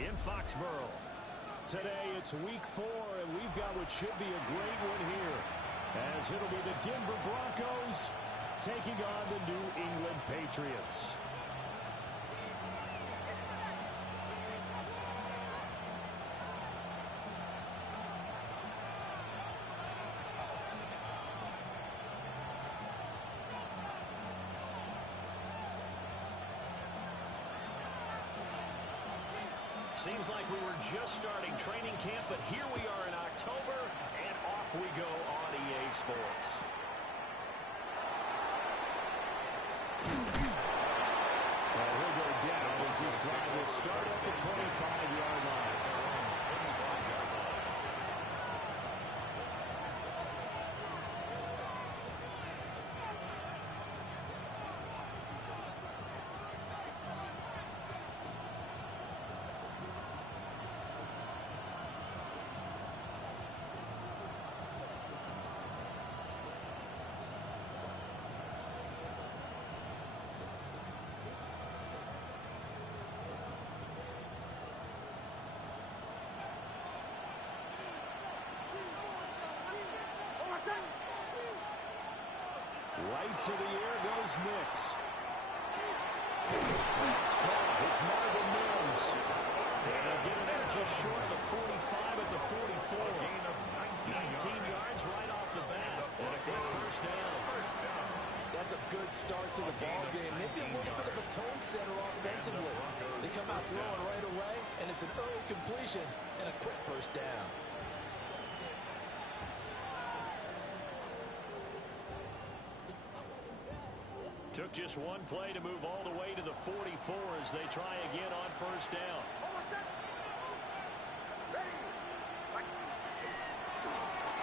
in Foxborough. Today it's week 4, and we've got what should be a great one here, as it'll be the Denver Broncos taking on the New England Patriots. Seems like we were just starting training camp, but here we are in October, and off we go on EA Sports. Well, he'll go down as this drive will start at the 25-yard line. Right to the air goes Nix. It's caught. It's Marvin Mims. And they'll get it out just short of the 45 at the 44. 19 yards right off the bat. And a quick first down. That's a good start to the ball game. Maybe a little bit of a tone setter offensively. They come out throwing right away, and it's an early completion and a quick first down. Took just one play to move all the way to the 44 as they try again on first down.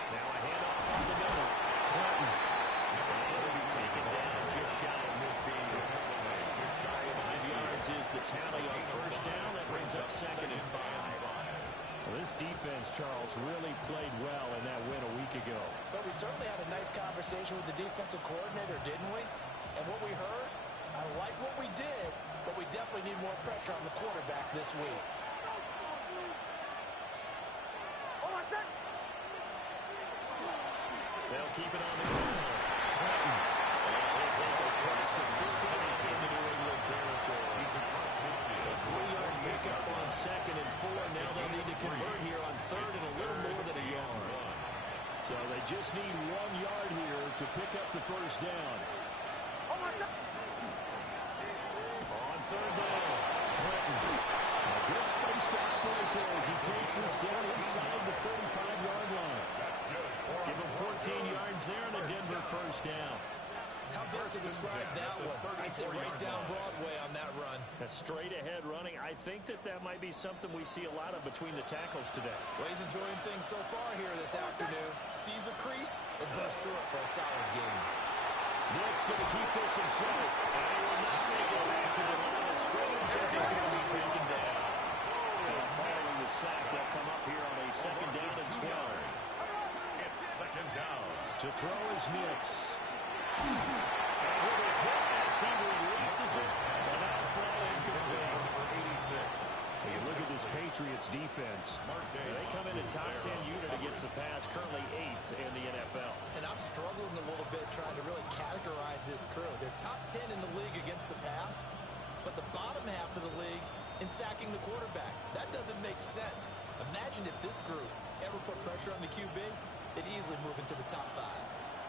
Now a handoff off the middle. Clinton. And it'll be taken down just shy of midfield. 5 yards is the tally on first down. That brings up 2nd and 5. Well, this defense, Charles, really played well in that win a week ago. But we certainly had a nice conversation with the defensive coordinator, didn't we? And what we heard, I like what we did, but we definitely need more pressure on the quarterback this week. They'll keep it on the ground. Clinton. And it's up across the 50 and into New England territory. A 3-yard pickup on 2nd and 4. Now they'll need to convert here on 3rd and a little more than a yard. So they just need 1 yard here to pick up the first down. On 3rd down, Clinton. A good space to operate there as he takes this down inside the 35-yard line. Give him 14 yards there and a Denver first down. How best to describe that one? I'd say right down Broadway on that run. A straight-ahead running. I think that might be something we see a lot of between the tackles today. Well, he's enjoying things so far here this afternoon. Sees a crease and bursts through it for a solid game. Nick's going to keep this himself. And he will not make it back to the line of scrimmage as he's going to be taken down. And following the sack, they'll come up here on a 2nd down and 12. It's 2nd down. To throw is Nix. And with a hit as he releases it, and out front incomplete. You look at this Patriots defense. They come in a top 10 unit against the pass, currently 8th in the NFL. And I'm struggling a little bit trying to really categorize this crew. They're top 10 in the league against the pass, but the bottom half of the league in sacking the quarterback. That doesn't make sense. Imagine if this group ever put pressure on the QB, they'd easily move into the top 5.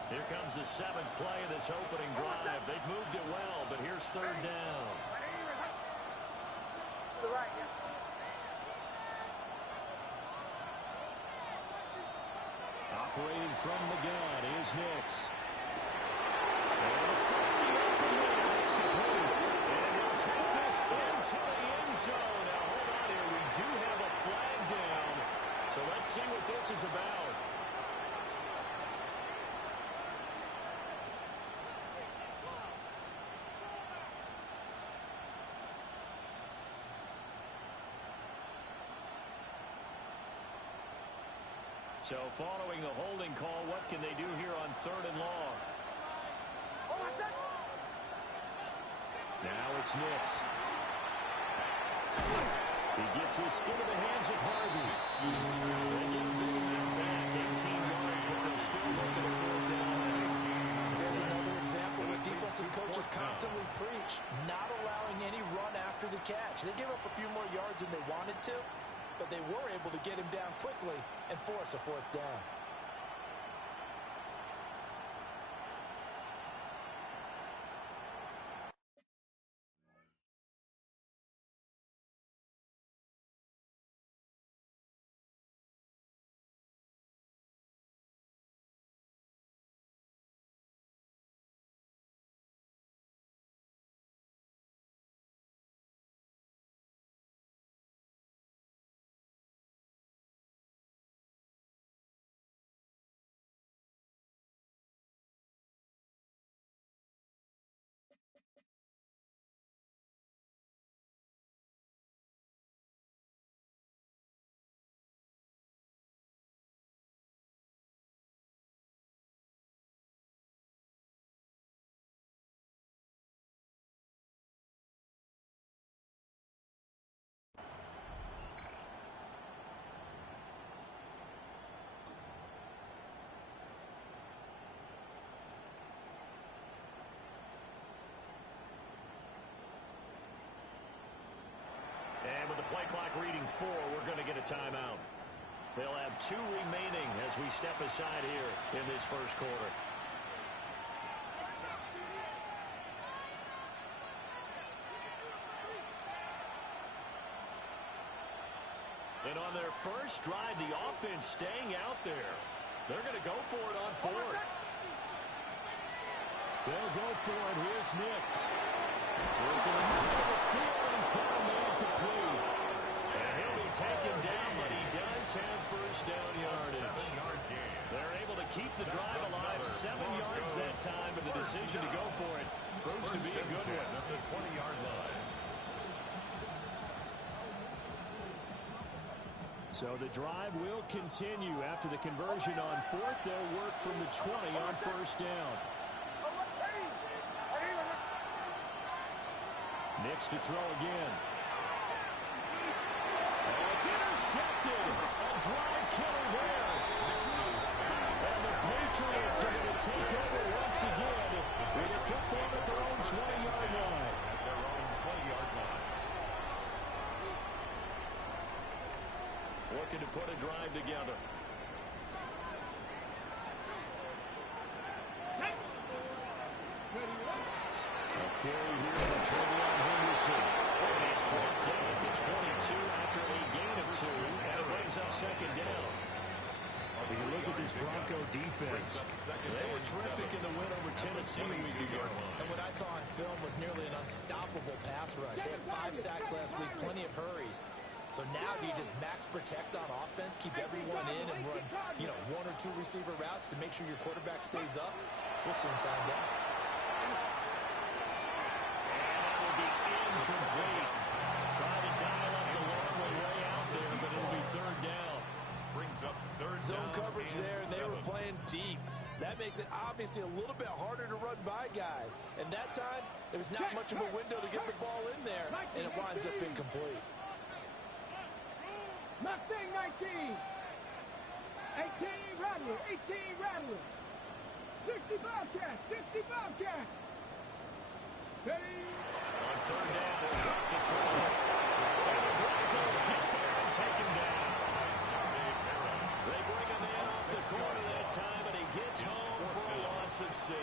Here comes the 7th play of this opening drive. They've moved it well, but here's 3rd down. To the right, yeah. Operating from the gun is Nix. And finally open man. It's complete. And he'll take this into the end zone. Now, hold on here. We do have a flag down. So let's see what this is about. So following the holding call, what can they do here on 3rd and long? Now it's Nix. He gets this into the hands of Harvey. They get a big amount back, 18 yards, but they'll still look at a fourth down. There's another example where defensive coaches constantly preach, not allowing any run after the catch. They gave up a few more yards than they wanted to, but they were able to get him down quickly and force a fourth down. And with the play clock reading 4, we're going to get a timeout. They'll have 2 remaining as we step aside here in this first quarter. And on their first drive, the offense staying out there. They're going to go for it on 4th. They'll go for it. Here's Nix. Working in the middle of the field, and he's got a man complete. And he'll be taken down, but he does have first down yardage. They're able to keep the drive alive. 7 yards that time, but the decision to go for it proves to be a good one. At the 20-yard line. So the drive will continue. After the conversion on 4th, they'll work from the 20 on first down. Nix to throw again. Oh, it's intercepted. A drive killer there. And the Patriots are going to take over once again with a football at their own 20-yard line. Looking to put a drive together. A carry here for Travion Henderson. And he's brought down at the 22 after a gain of 2. And it brings up second down. You look at this Bronco defense. They were terrific in the win over Tennessee a week ago. And what I saw on film was nearly an unstoppable pass rush. They had 5 sacks last week, plenty of hurries. So now do you just max protect on offense, keep everyone in, and run, 1 or 2 receiver routes to make sure your quarterback stays up? We'll soon find out. And that will be incomplete. Try to dial up the long way out there, but it'll be third down. Brings up third down. Zone coverage there, and they were playing deep. That makes it obviously a little bit harder to run by guys. And that time, there was not much of a window to get the ball in there, and it winds up incomplete. Mustang 19. 18 Rattler. 18 Rattler. 60 Bobcats. 60 Bobcats. Ready? On third down, they'll drop the throw. And the Broncos get there and take him down. They bring him in off the corner that time, and he gets home for a loss of 6. He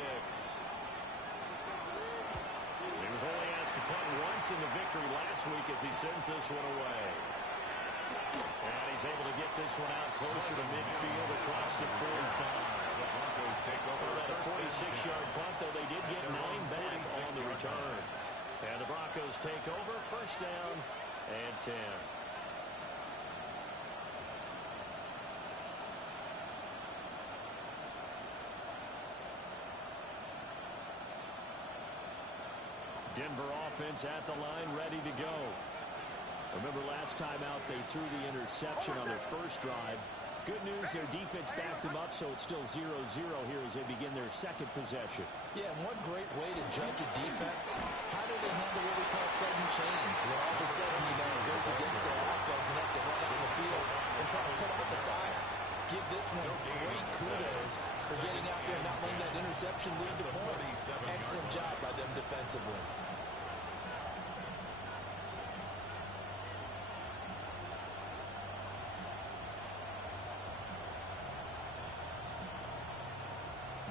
was only asked to punt once in the victory last week as he sends this one away. And he's able to get this one out closer to midfield across the 45. The Broncos take over at a 46-yard punt, though they did get 9 back on the return. And the Broncos take over, first down and 10. Denver offense at the line, ready to go. Remember last time out, they threw the interception on their first drive. Good news, their defense backed them up, so it's still 0-0 here as they begin their second possession. Yeah, and one great way to judge a defense, how do they handle what we call sudden change? When all of a sudden, it goes against their offense and have to run up in the field and try to put out the fire. Give this one great kudos for getting out there and not letting that interception lead to points. Excellent job by them defensively.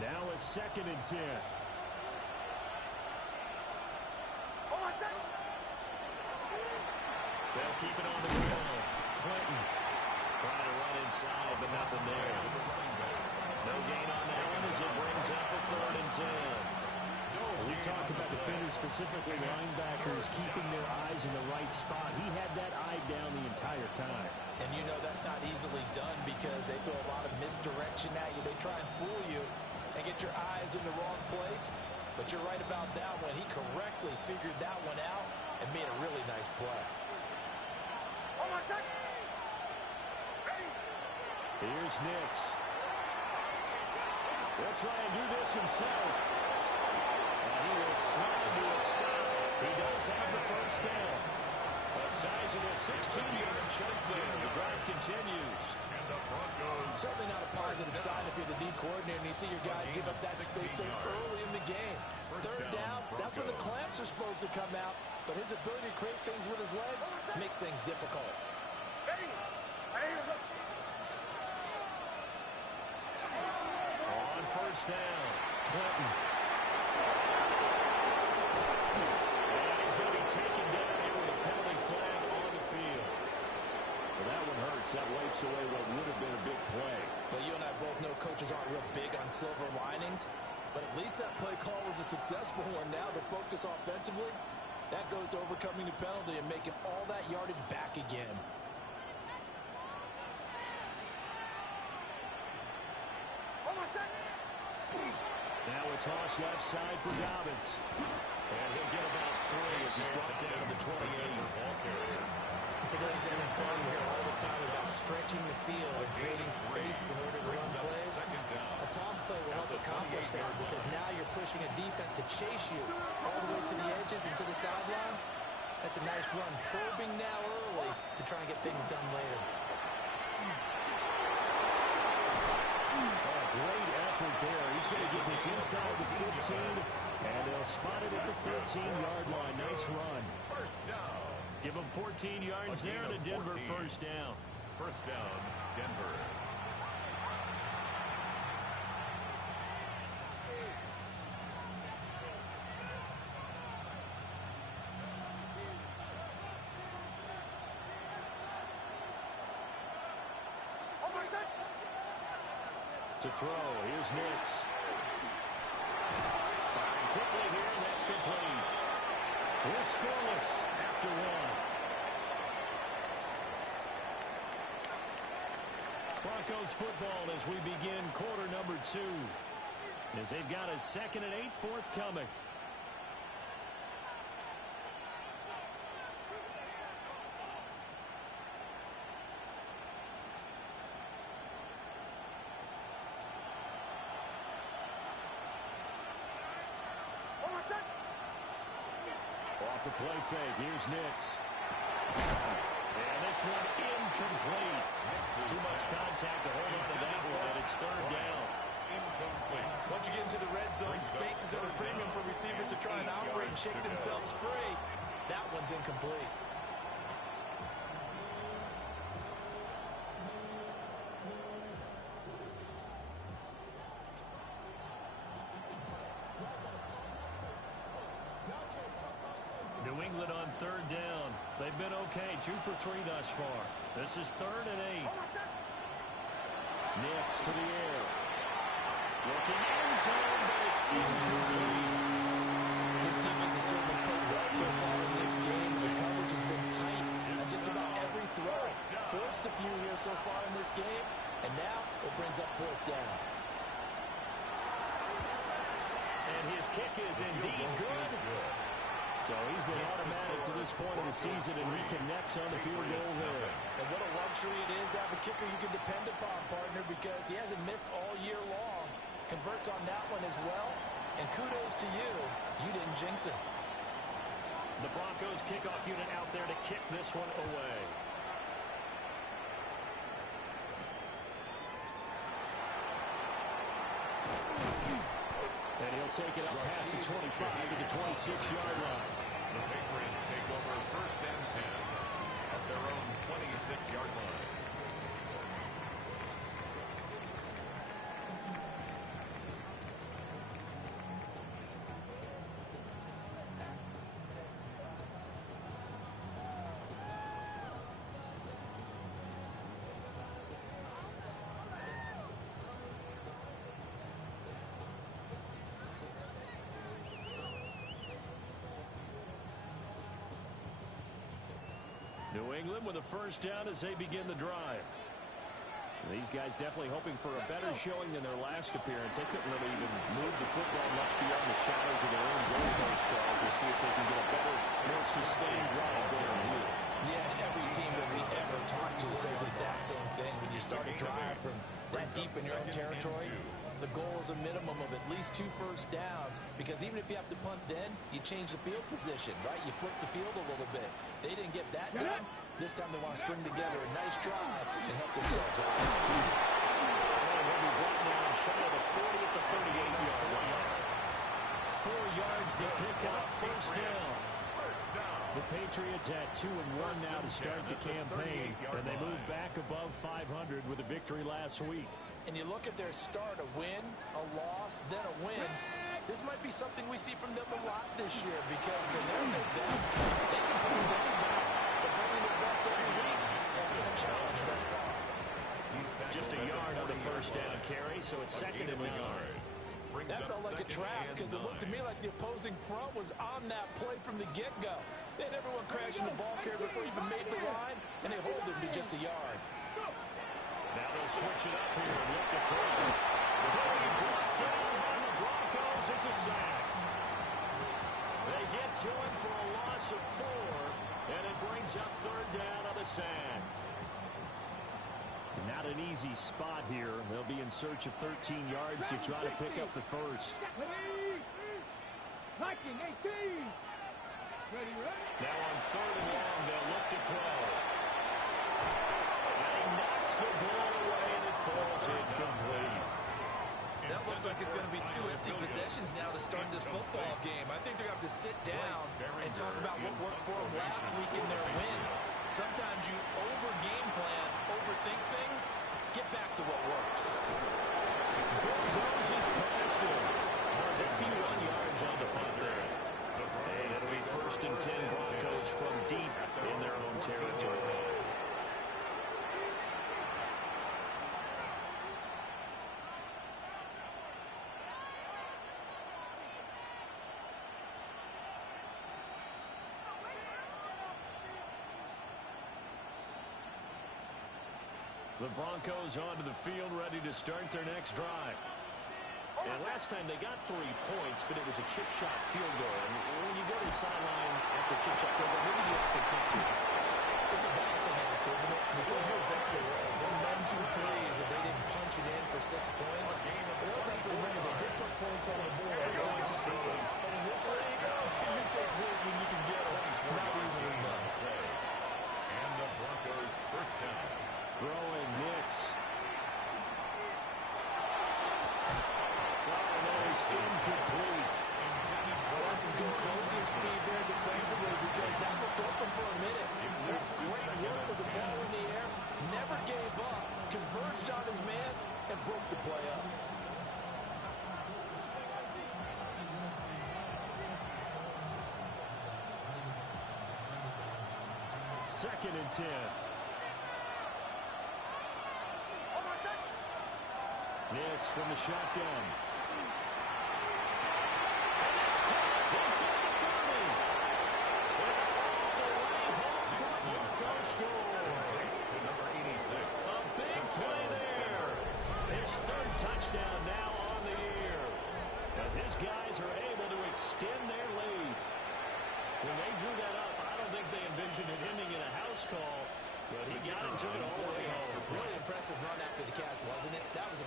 Now a 2nd and 10. They'll keep it on the ground. Clinton trying to run inside, but nothing there. No gain on that one as it brings up a 3rd and 10. We talk about defenders, specifically linebackers, keeping their eyes in the right spot. He had that eye down the entire time. And you know that's not easily done because they throw a lot of misdirection at you. They try and fool you and get your eyes in the wrong place. But you're right about that one. He correctly figured that one out and made a really nice play. Here's Nix. He'll try and do this himself. And he will slide to a stop. He does have the 1st down. A sizable 16-yard chunk there. The drive continues. Certainly not a positive sign if you're the D coordinator and you see your guys give up that space so early in the game. 3rd down, that's when the clamps are supposed to come out. But his ability to create things with his legs makes things difficult. On 1st down, Clinton. And he's going to be taken down here with a penalty flag on the field. Well, that one hurts. That wipes away what would have been a big play. Well, you and I both know coaches aren't real big on silver linings, but at least that play call was a successful one. Now the focus offensively, that goes to overcoming the penalty and making all that yardage back again. Now a toss left side for Dobbins. And he'll get about 3 as he's brought down to the 28. In today's NFL, you hear all the time about stretching the field and creating space in order to run plays. A toss play will help accomplish that because now you're pushing a defense to chase you all the way to the edges and to the sideline. That's a nice run, probing now early to try and get things done later. Great effort there. He's going to get this inside the 15, and they'll spot it at the 13-yard line. Nice run. 1st down. Give him 14 yards there and a Denver 1st down. 1st down, Denver. To throw, here's Nix. Firing quickly here, and that's complete. We're scoreless after 1. Broncos football as we begin quarter number 2. As they've got a 2nd and 8 forthcoming. Off the play fake, here's Nix. And this one incomplete. Too much contact to hold on to that one, and it's 3rd down. Incomplete. Once you get into the red zone, space is at a premium for receivers to try and operate and shake themselves free. That one's incomplete. New England on 3rd down. They've been okay, 2 for 3 thus far. This is 3rd and 8. Nix to the air. Looking end zone, but it's incomplete. His defense has certainly played well so far in this game. The coverage has been tight on just about every throw. Forced a few here so far in this game, and now it brings up 4th down. And his kick is indeed good. So he's been automatic to this point of the season, and reconnects on the field goal there. And what a luxury it is to to have a kicker you can depend upon, partner, because he hasn't missed all year long. Converts on that one as well. And kudos to you. You didn't jinx it. The Broncos kickoff unit out there to kick this one away. And he'll take it up past the 25 to the 26-yard line. The Patriots take over first and 10 of their own 26-yard line. New England with a first down as they begin the drive. These guys definitely hoping for a better showing than their last appearance. They couldn't really even move the football much beyond the shadows of their own goalpost, Charles. We'll see if they can get a better, more sustained drive going here. Yeah, and every team that we ever talk to says the exact same thing. When you start a drive from that deep in your own territory, the goal is a minimum of at least 2 first downs, because even if you have to punt then, you change the field position, right? You flip the field a little bit. They didn't get that done. This time they want to string together a nice drive and help themselves out. They'll be brought down shy of the 40 at the 38-yard line. 4 yards the pick up, first down. The Patriots at 2-1 now to start the campaign, and they move back above 500 with a victory last week. And you look at their start, a win, a loss, then a win. This might be something we see from them a lot this year, because when they're their best, they can bring them back. But bringing their best every week has been a challenge thus far. Just a yard on the first down carry, so it's second and 9. That felt like a trap, because it looked to me like the opposing front was on that play from the get-go. They had everyone crashing the ball carrier before he even made the line, and they hold him to just a yard. Now they'll switch it up here and look to throw. Being brought down by the Broncos, it's a sack. They get to him for a loss of 4, and it brings up third down on the sack. Not an easy spot here. They'll be in search of 13 yards to try to pick up the first. 19-18. Ready. Now on third and long, they'll look to throw. And he knocks the ball away, and it falls incomplete. That looks like it's going to be 2 empty possessions now to start this football game. I think they're going to have to sit down and talk about what worked for them last week in their win. Sometimes you over-game plan, overthink things. Get back to what works. Bulldozes past him. 51 yards on the punt there. And it'll be first and 10 Broncos from deep in their own territory. The Broncos onto the field, ready to start their next drive. And last time they got 3 points, but it was a chip shot field goal. And when you go to the sideline after a chip shot field goal, maybe the offense not too bad. It's a balancing act, isn't it? Because you're exactly right. They're none too pleased that they didn't punch it in for 6 points. But they also have to remember they did put points on the board. And in this league, you take points when you can get them. Not easily done. And the Broncos first down. Throwing Nix. Oh, that is incomplete. That's some good closing speed there defensively, because that looked open for a minute. That's great work with the ball in the air. Never gave up. Converged on his man and broke the play up. Second and 10. Nix from the shotgun. And that's caught inside the 30. And all the way home for the Broncos score. To number 86. A big play there. His 3rd touchdown now on the year, as his guys are able to extend their lead. When they drew that up, I don't think they envisioned it ending in a house call, but he got it took it all the way home. Really impressive run after the catch, wasn't it? That was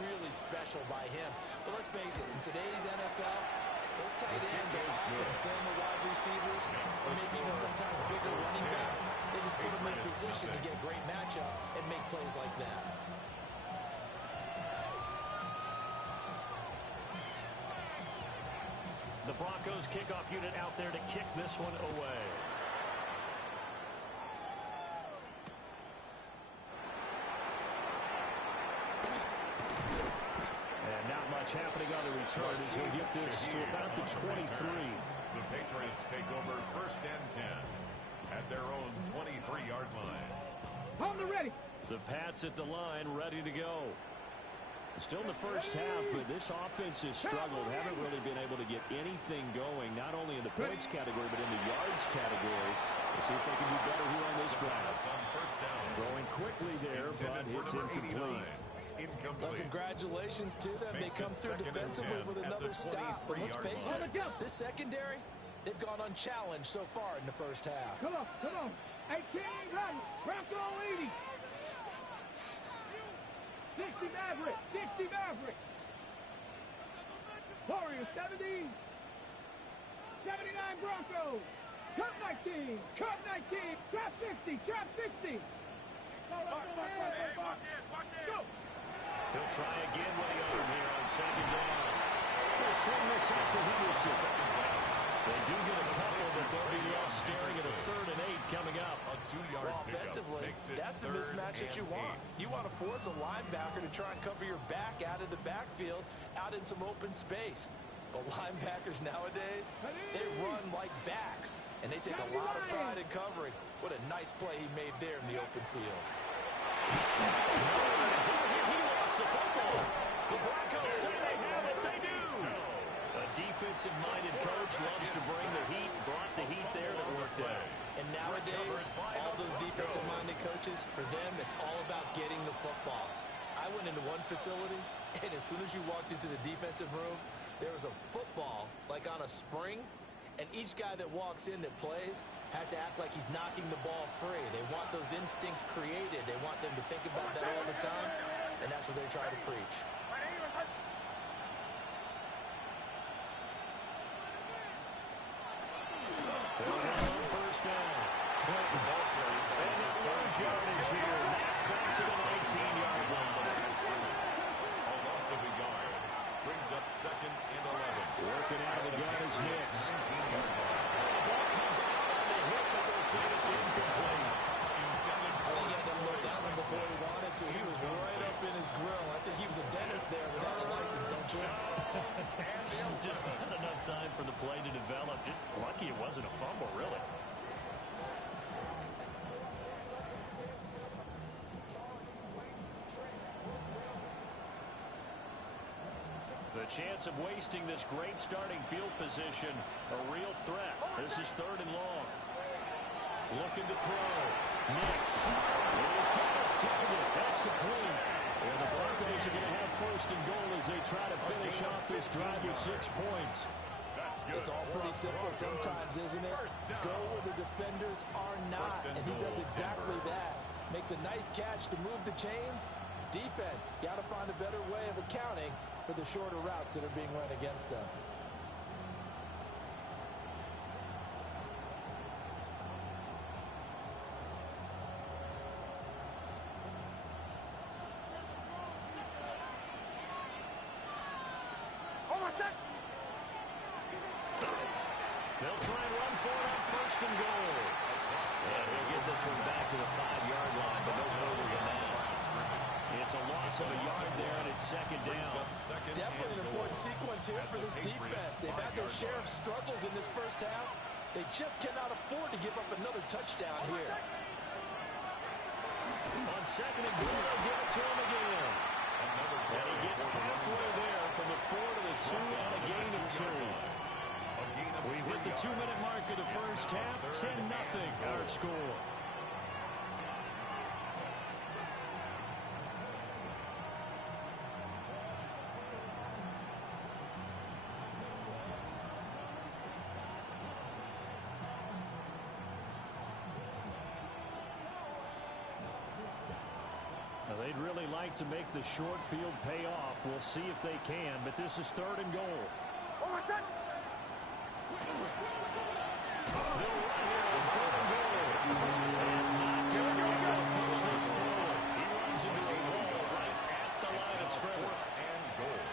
really special by him. But let's face it, in today's NFL, those tight ends are often former wide receivers, or maybe even sometimes bigger running backs. They just put them in a position to get a great matchup and make plays like that. The Broncos kickoff unit out there to kick this one away. And not much happening on the return as he'll get this to about the 23. The Patriots take over 1st and 10 at their own 23-yard line. On the ready. The Pats at the line, ready to go. Still in the first half, but this offense has struggled. Haven't really been able to get anything going, not only in the points category, but in the yards category. We'll see if they can do better here on this drive. Throwing quickly there, but it's incomplete. Well, congratulations to them. They come through defensively with another stop. But let's face it, this secondary, they've gone unchallenged so far in the first half. Come on, come on. 18, run. Bronco 80. 60 Maverick, 60 Maverick. Warriors 70. 79 Broncos. Cup 19, Cup 19. Trap 60, Trap 60. Go. He'll try again with the arm here on 2nd down. They'll swing this out to Henderson. They do get a couple, but they'll be left staring at a 3rd and 8 coming up. Well, offensively, that's the mismatch that you want. You want to force a linebacker to try and cover your back out of the backfield, out in some open space. But linebackers nowadays, they run like backs, and they take a lot of pride in covering. What a nice play he made there in the open field. He lost the football. The Broncos say they have it. They do. A defensive-minded coach loves to bring the heat. Brought the heat there that worked out. And nowadays, all those defensive-minded coaches, for them, it's all about getting the football. I went into one facility, and as soon as you walked into the defensive room, there was a football, like on a spring, and each guy that walks in that plays has to act like he's knocking the ball free. They want those instincts created. They want them to think about that all the time, and that's what they're trying to preach. First down. Clinton. And that LongestYard is here. That's back to the 19-yard line. A loss of a yard brings up 2nd and 11. Working out of the gun is Nix. The ball comes out on the hit, but they'll say it's incomplete. I think he had to look that one before he wanted to. He was right up in his grill. I think he was a dentist there without a license, don't you? Just not enough time for the play to develop. Just lucky it wasn't a fumble, really. The chance of wasting this great starting field position, a real threat. This is 3rd and long. Looking to throw. Nix. He's got his target. That's complete. And the Broncos are going to have 1st and goal as they try to finish off this drive with 6 points. It's all pretty simple sometimes, isn't it? Go where the defenders are not, and he does exactly that. Makes a nice catch to move the chains. Defense, got to find a better way of accounting for the shorter routes that are being run against them. They'll try and run for it on 1st and goal. And he'll get this one back to the 5-yard line, but no further than that. It's a loss of a yard there, and it's 2nd down. Definitely an important sequence here for this defense. They've had their share of struggles in this first half. They just cannot afford to give up another touchdown here. On 2nd and goal, they'll give it to him again. And he gets halfway there from the 4 to the 2 on a gain of 2. We've hit the 2-minute mark of the first half. 10-0 our score. They'd really like to make the short field pay off. We'll see if they can, but this is 3rd and goal. Oh, my son. They'll run here on 3rd and goal. And not going to push this forward. He runs into a wall right at the line of scrimmage. And goal.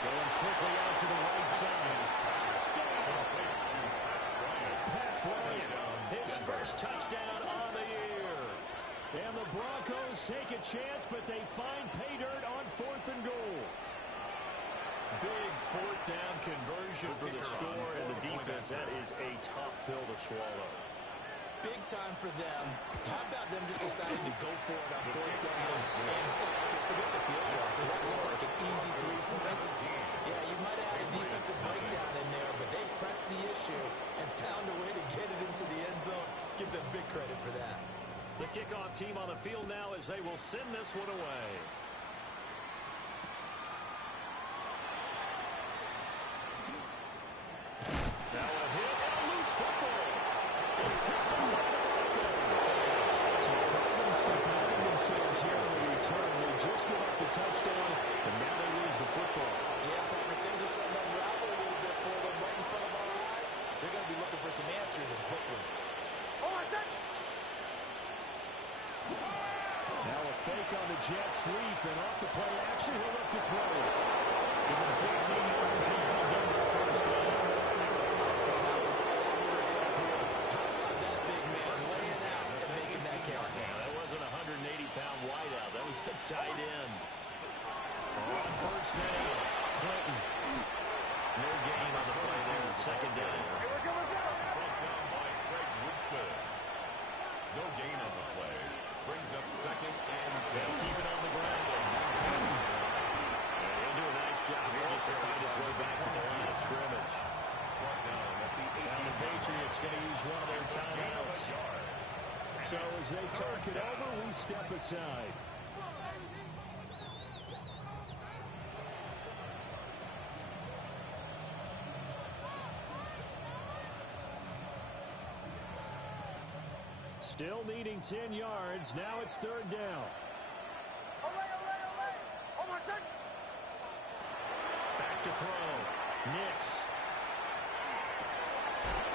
Going quickly out to the right side. Touchdown! Pat Bryant, his first touchdown on the year. And the Broncos take a chance, but they find pay dirt on 4th and goal. Big 4th down conversion for the score and the defense. That is a tough pill to swallow. Big time for them. How about them just deciding to go for it on 4th down? And forget the field goal, because that looked like an easy 3 points. Yeah, you might have had a defensive breakdown in there, but they pressed the issue and found a way to get it into the end zone. Give them big credit for that. The kickoff team on the field now as they will send this one away. Now a hit and a loose football. It's picked up by the Broncos. Some problems compounding themselves here in the return. They just give up the touchdown, and now they lose the football. Yeah, partner, things are starting to unravel a little bit for them right in front of our eyes. They're going to be looking for some answers and quickly. Oh, my son. Now a fake on the jet sweep, and off the play action, he'll look to throw. Give him 14 yards here to get the first down. How about that big man laying out and making that count? Yeah, that wasn't a 180-pound wideout. That was a tight end. On first down, Clinton. No gain on the play there. 2nd down. Brought down by Craig Woodson. No gain on the play. Brings up 2nd and 10. Keep it on the ground. And he'll do a nice job here just to find his way back to the line of scrimmage. Brought down at the 18. And the Patriots going to use one of their timeouts. So as they talk it over, we step aside. Still needing 10 yards. Now it's 3rd down. Oh, my son. Back to throw. Nix.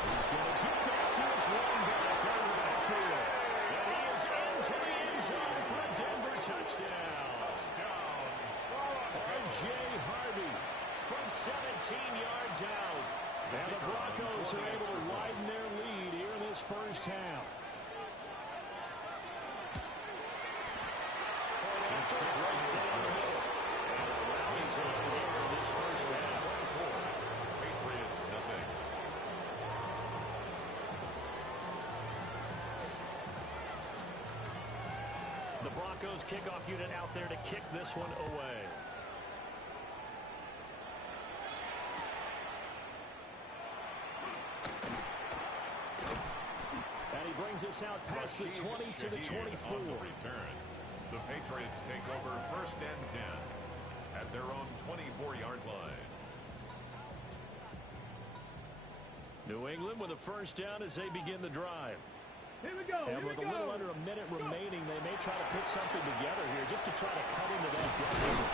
He's going to get that to his running back out of the backfield. And he is into the end zone for a Denver touchdown. R.J. Harvey from 17 yards out. And the Broncos are able to widen their lead here in this first half. Right down the middle. And the rallies on here in this first half. Patriots, nothing. The Broncos kickoff unit out there to kick this one away. And he brings us out past the 20 to the 24. On the return. The Patriots take over 1st and 10 at their own 24-yard line. New England with a first down as they begin the drive. Here we go. And with a little under a minute remaining, they may try to put something together here just to try to cut into that deficit.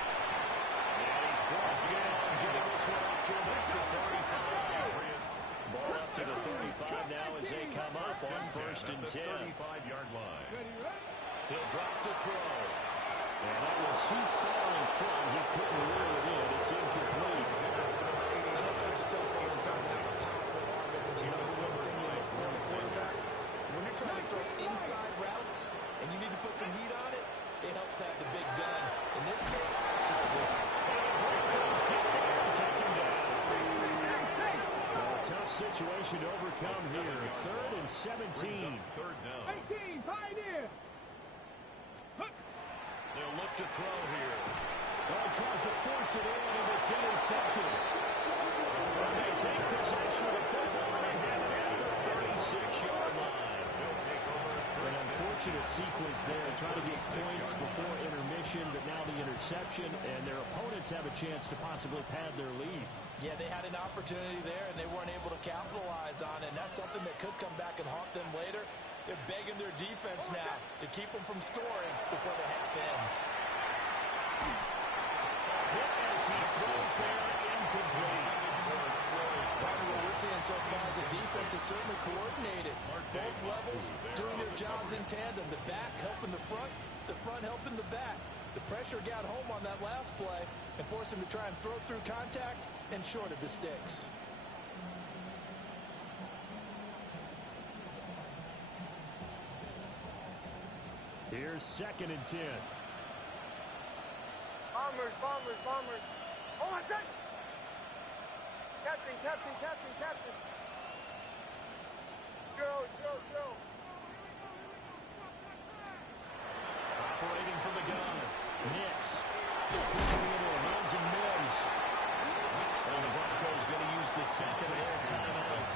And he's brought down, getting this one up to about the 35. Ball up to the 35 now as they come up on 1st and 10. 35-yard line. He'll drop to throw. And that one too far in front. He couldn't reel it in. It's incomplete. I know Coach is telling us all the time how powerful arm is the number one thing they look for in a quarterback. When you're trying to throw inside routes and you need to put some heat on it, it helps have the big gun. In this case, just a little. Broncos get there and take him down. A tough situation to overcome here. 3rd and 17. 3rd down. 18, Pioneer. They'll look to throw here. Well, he tries to force it in, and it's intercepted. And they take possession of the football at the 36-yard line. An unfortunate sequence there, trying to get points before intermission, but now the interception, and their opponents have a chance to possibly pad their lead. Yeah, they had an opportunity there, and they weren't able to capitalize on it. And that's something that could come back and haunt them later. They're begging their defense now to keep them from scoring before the half ends. Hit as he throws there, incomplete. Part of what we're seeing so far is the defense is certainly coordinated. Both levels doing their jobs in tandem. The back helping the front helping the back. The pressure got home on that last play and forced him to try and throw through contact and short of the sticks. Here's 2nd and 10. Bombers, bombers, bombers. Oh, I said! Captain, captain, captain, captain. Joe. Operating from the gun. Nix. Runs and mills. And the Broncos going to use the second of their timeouts,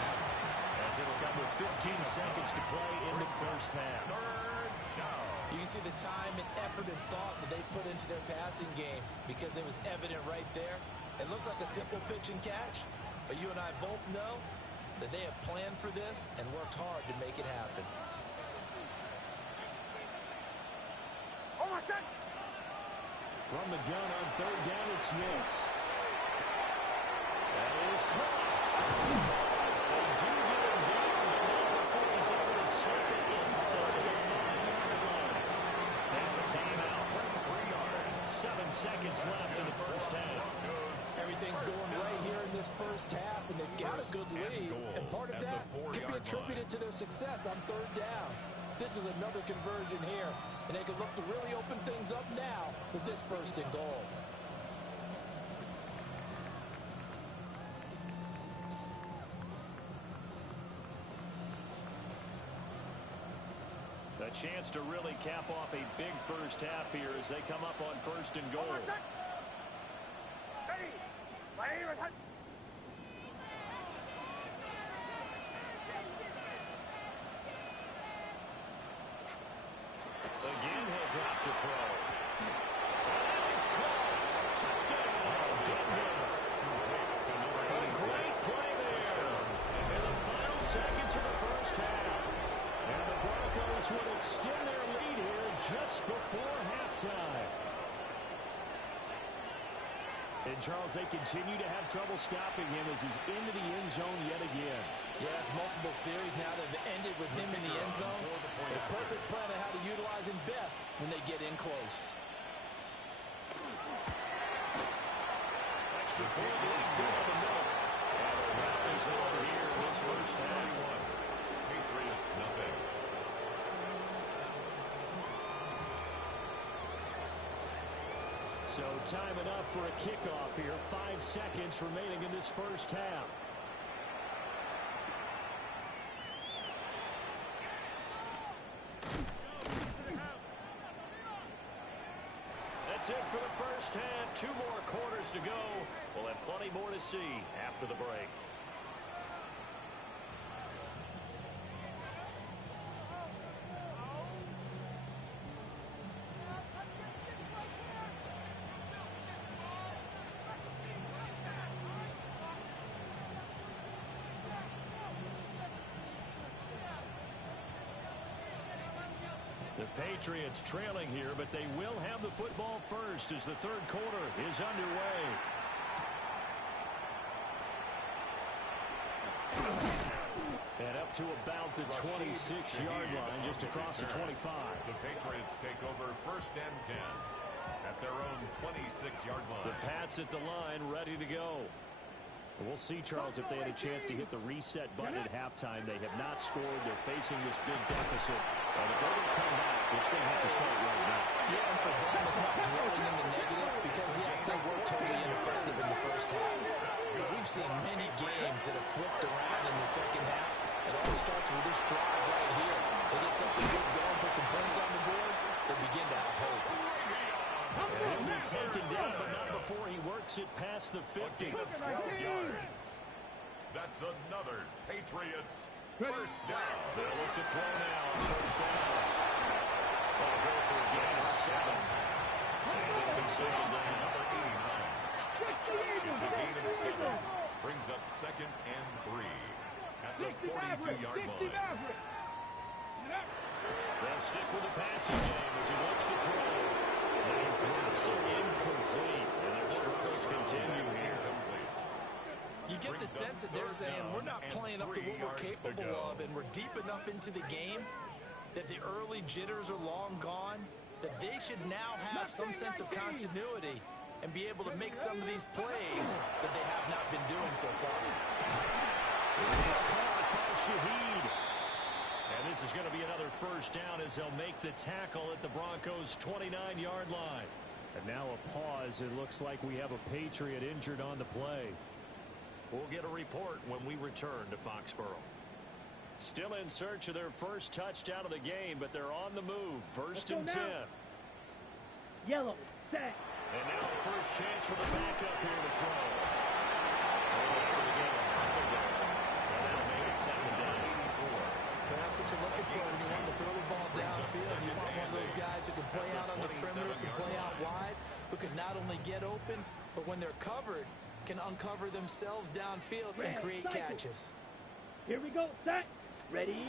as it'll come with 15 seconds to play in the first half. You can see the time and effort and thought that they put into their passing game because it was evident right there. It looks like a simple pitch and catch, but you and I both know that they have planned for this and worked hard to make it happen. Oh, I said! From the gun on 3rd down, it's Nix. That is caught. They do get him down, but not before he's able to slip it inside the 5-yard line. That's a timeout. 7 seconds left in the first half. Everything's going right here in this first half, and they've got a good lead. And part of that could be attributed to their success on 3rd down. This is another conversion here, and they could look to really open things up now with this 1st and goal. A chance to really cap off a big first half here as they come up on 1st and goal. Again, he'll drop to throw. That is caught. Touchdown. Denver. A great play there. In the final seconds of the first half. And the Broncos would extend their lead here just before halftime. And, Charles, they continue to have trouble stopping him as he's into the end zone yet again. Yes, multiple series now that have ended with him in the end zone. A perfect plan of how to utilize him best when they get in close. Extra point lead down the middle. And the rest is over here in this first half. Patriots, nothing. So time enough for a kickoff here. 5 seconds remaining in this first half. That's it for the first half. 2 more quarters to go. We'll have plenty more to see after the break. The Patriots trailing here, but they will have the football first as the 3rd quarter is underway. And up to about the 26-yard line, just across the 25. The Patriots take over 1st and 10 at their own 26-yard line. The Pats at the line, ready to go. We'll see, Charles, if they had a chance to hit the reset button at halftime. They have not scored. They're facing this big deficit. And if they're going to come back, it's going to have to start right now. Yeah, and for them, it's not dwelling in the negative because, yes, they were totally ineffective in the first half. But we've seen many games that have flipped around in the second half. It all starts with this drive right here. They get something good going, put some points on the board, they begin to have hope. And he'll be taken down, but not before he works it past the 50. 12 yards. That's another Patriots first down. They'll look to throw now on 1st down. They'll go for a gain of 7. And it'll be singled down. Number 89. It's a gain of 7. Brings up 2nd and 3 at the 42-yard line. They'll stick with the passing game as he wants to throw. And he drops it incomplete. And their struggles continue here. You get the sense that they're saying we're not playing up to what we're capable of, and we're deep enough into the game that the early jitters are long gone, that they should now have some sense of continuity and be able to make some of these plays that they have not been doing so far. It is caught by Shaheed. And this is going to be another first down as they'll make the tackle at the Broncos' 29-yard line. And now a pause. It looks like we have a Patriot injured on the play. We'll get a report when we return to Foxborough. Still in search of their first touchdown of the game, but they're on the move. First and 10. Yellow, set. And now the first chance for the backup here to throw. And that'll make it 2nd down. And that's what you're looking for when you want to throw the ball downfield. You want one of those guys who can play out on the perimeter, can play out wide, who can not only get open, but when they're covered, can uncover themselves downfield and create catches. Here we go, set. Ready?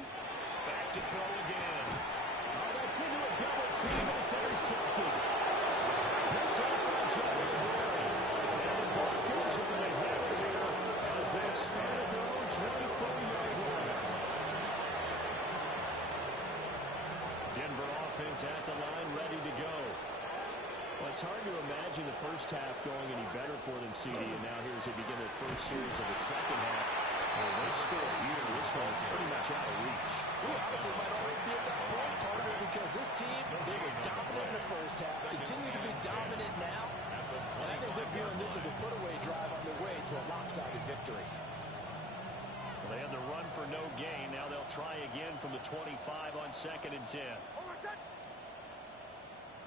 Back to throw again. Oh, that's into a double team, and it's intercepted. Picked up by Jones. And the Broncos are going to have it here as they start at their own 24-yard line. Denver offense at the line, ready to go. Well, it's hard to imagine the first half going any better for them, CD, and now here as they begin their first series of the second half. Well, they score here. This one, it's pretty much out of reach. We honestly might already be at that point, partner, because this team, they were dominant in the first half, continue to be dominant now, and I think they're viewing this as a put-away drive on their way to a lopsided victory. Well, they had the run for no gain. Now they'll try again from the 25 on 2nd and 10. Over set.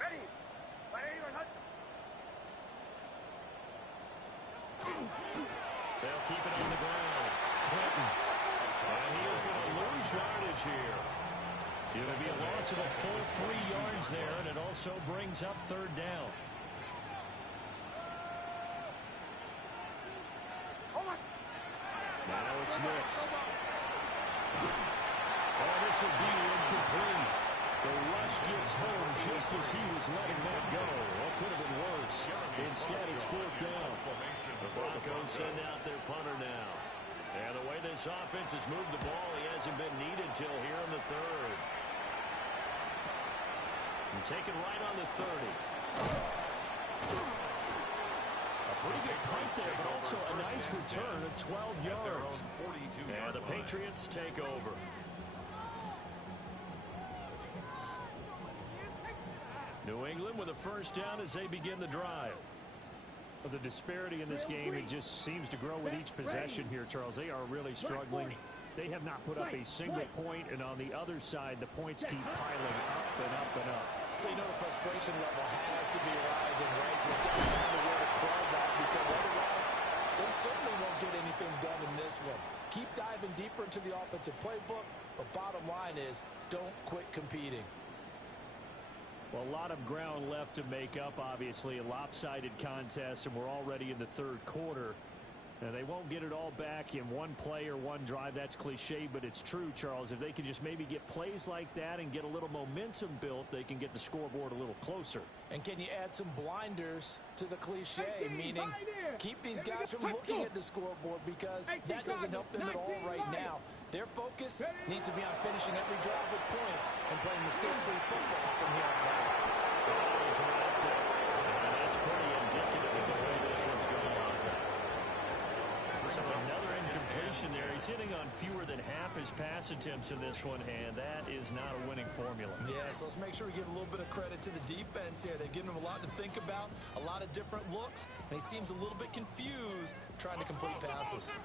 Ready. They'll keep it on the ground. Clinton. And he is going to lose yardage here. It'll be a loss of a full 3 yards there, and it also brings up 3rd down. Now it's Nix. Oh, this will be incomplete. The rush gets home just as he was letting that go. What could have been worse? Instead, it's 4th down. The Broncos send out their punter now. And the way this offense has moved the ball, he hasn't been needed till here in the 3rd. And taken right on the 30. A pretty good punt there, but also a nice return of 12 yards. And the Patriots take over. New England with a first down as they begin the drive. The disparity in this game, it just seems to grow with each possession here, Charles. They are really struggling. They have not put up a single point, and on the other side, the points keep piling up and up and up. So you know the frustration level has to be rising, right? So they've got to find a way to quell that, because otherwise they certainly won't get anything done in this one. Keep diving deeper into the offensive playbook, but bottom line is don't quit competing. Well, a lot of ground left to make up, obviously. A lopsided contest, and we're already in the 3rd quarter. Now, they won't get it all back in one play or one drive. That's cliche, but it's true, Charles. If they can just maybe get plays like that and get a little momentum built, they can get the scoreboard a little closer. And can you add some blinders to the cliche, meaning keep these guys from looking at the scoreboard, because that doesn't help them at all right now. Their focus needs to be on finishing every drive with points and playing mistake-free football from here on out. That's pretty indicative of the way this one's going. So another incompletion there. He's hitting on fewer than half his pass attempts in this one, and that is not a winning formula. Yeah, so let's make sure we give a little bit of credit to the defense here. They've given him a lot to think about, a lot of different looks, and he seems a little bit confused trying to complete passes.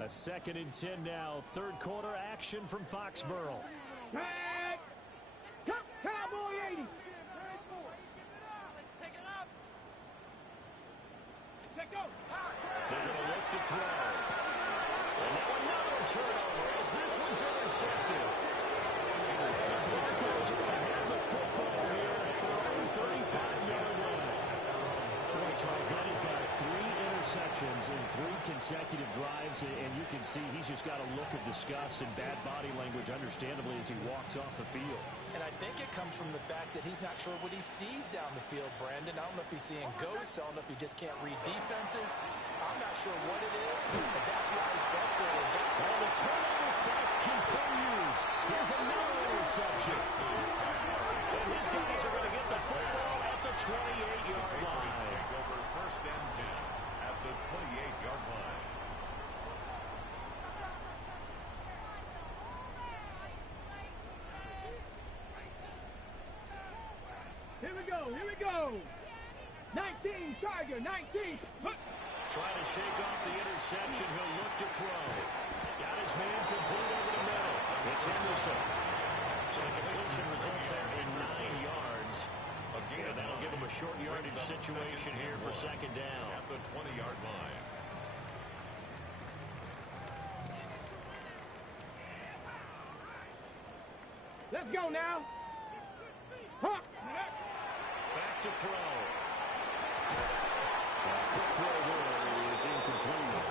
A 2nd and 10 now. 3rd quarter action from Foxborough. Cowboy 80. They're going to look to throw. And now another turnover as this one's intercepted. The Broncos are going to have the football here at their own 35-yard line. Boy, Charles, that is now 3 interceptions in 3 consecutive drives, and you can see he's just got a look of disgust and bad body language, understandably, as he walks off the field. And I think it comes from the fact that he's not sure what he sees down the field, Brandon. I don't know if he's seeing ghosts. I don't know if he just can't read defenses. I'm not sure what it is, but that's why he's frustrated. Well, the turnover fest continues. Here's another interception. And his guys are going to get the football at the 28-yard line. Take over 1st and 10 at the 28-yard line. Here we go, here we go. 19, Tiger, 19. Trying to shake off the interception. He'll look to throw. Got his man complete over the middle. It's Henderson. So the completion results there in 9 yards. And that'll give him a short yardage situation here for 2nd down. At the 20-yard line. Let's go now. Huh. Back to throw. Quick throw there is incomplete.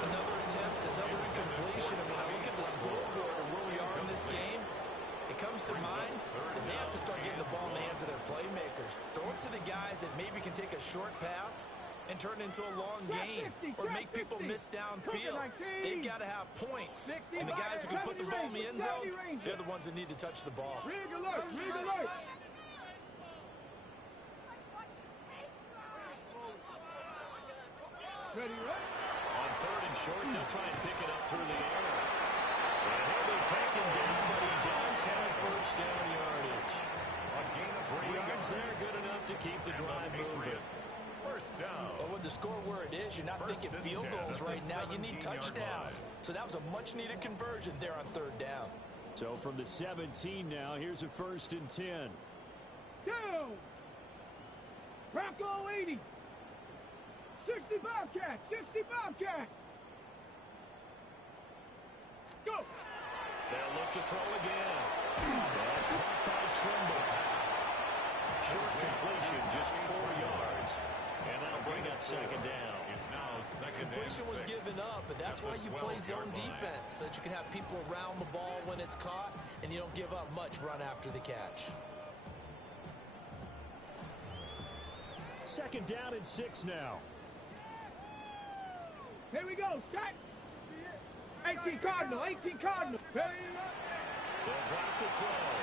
Another attempt, another incompletion. I mean, I look at the scoreboard and where we are in this game. It comes to mind that they have to start getting the ball in the hands of their playmakers. Throw it to the guys that maybe can take a short pass and turn it into a long game or make people miss downfield. They've got to have points. And the guys who can put the ball in the end zone, they're the ones that need to touch the ball. Rig alert, rig alert. Ready, right? On 3rd and short, they'll try and pick it up through the air. And he'll be taken down, but he does have 1st down yardage. A gain of 3 yards there, good enough to keep the drive moving. 1st down. But with the score where it is, you're not thinking field goals right now. You need touchdowns. So that was a much-needed conversion there on 3rd down. So from the 17 now, here's a 1st and 10. Go! Bronco 80. 60 Bobcat, 60 Bobcat. Go! They'll look to throw again. And caught by Trimble. Short completion, just 4 yards. And that'll bring up 2nd down. It's now 2nd Completion and was 6. given up, but that's why you play zone 12-yard line. defense, so that you can have people around the ball when it's caught, and you don't give up much run after the catch. 2nd down and 6 now. Here we go, set. 18 Cardinal, 18 Cardinal. Ready, right? They'll drop the throw.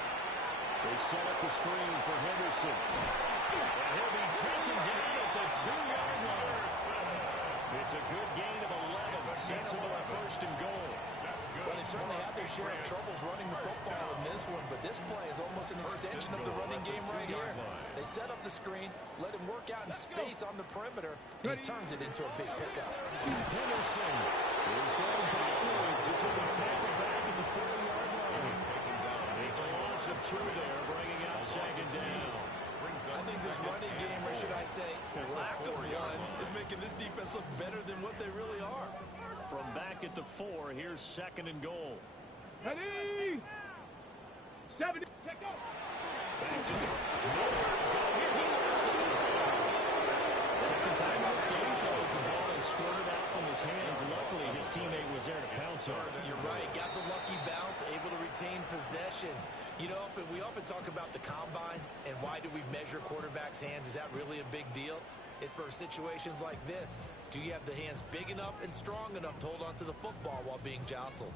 They set up the screen for Henderson. And he'll be taken down at the 2-yard line. It's a good gain of 11. Sets him up 1st and goal. Well, they certainly had their share of troubles running the football in this one, but this play is almost an extension of the running game right here. They set up the screen, let him work out in space on the perimeter, and he turns it into a big pickup. Henderson is going backwards. It's going to be tackled back at the 4-yard line. It's a loss of 2 there, bringing up 2nd down. I think this running game, or should I say, lack of one, is making this defense look better than what they really are. From back at the 4, here's 2nd and goal. Ready? 70. Take off. Second time in this game, Charles, the ball has squirted out from his hands. Luckily, his teammate was there to pounce on it. You're right. Got the lucky bounce, able to retain possession. You know, we often talk about the combine and why do we measure quarterbacks' hands. Is that really a big deal? It's for situations like this. Do you have the hands big enough and strong enough to hold on to the football while being jostled?